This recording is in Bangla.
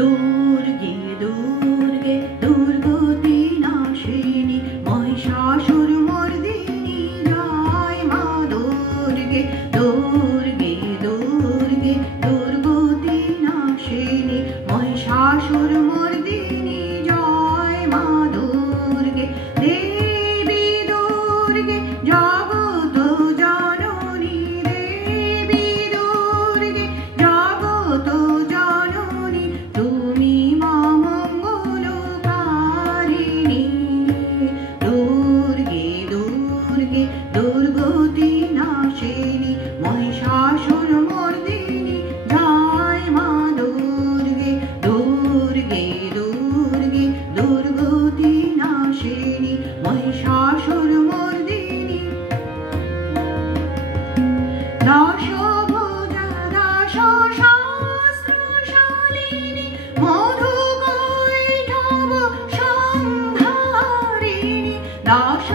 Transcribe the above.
দুর্গে দুর্গে দুর্গতি নাশিনী মহিষাসুরমর্দিনী জয় মা দুর্গে দুর্গে দুর্গে দুর্গতি নাশিনী মহিষাসুরমর্দিনী জয় মা দুর্গে দেবী দুর্গে জগত জননী দেবী দুর্গে জগত জননী তুমি মা মঙ্গলকারিণী দুর্গে দুর্গে দুর্গতি নাশিনী মহিষাসুরমর্দিনী জয় মা দুর্গে দুর্গে দুর্গে দুর্গতি নাশিনী মহিষাসুরমর্দিনী দশভুজা দশ সহস্রশালিনী মধুকৈটভ সংহারিণী দশ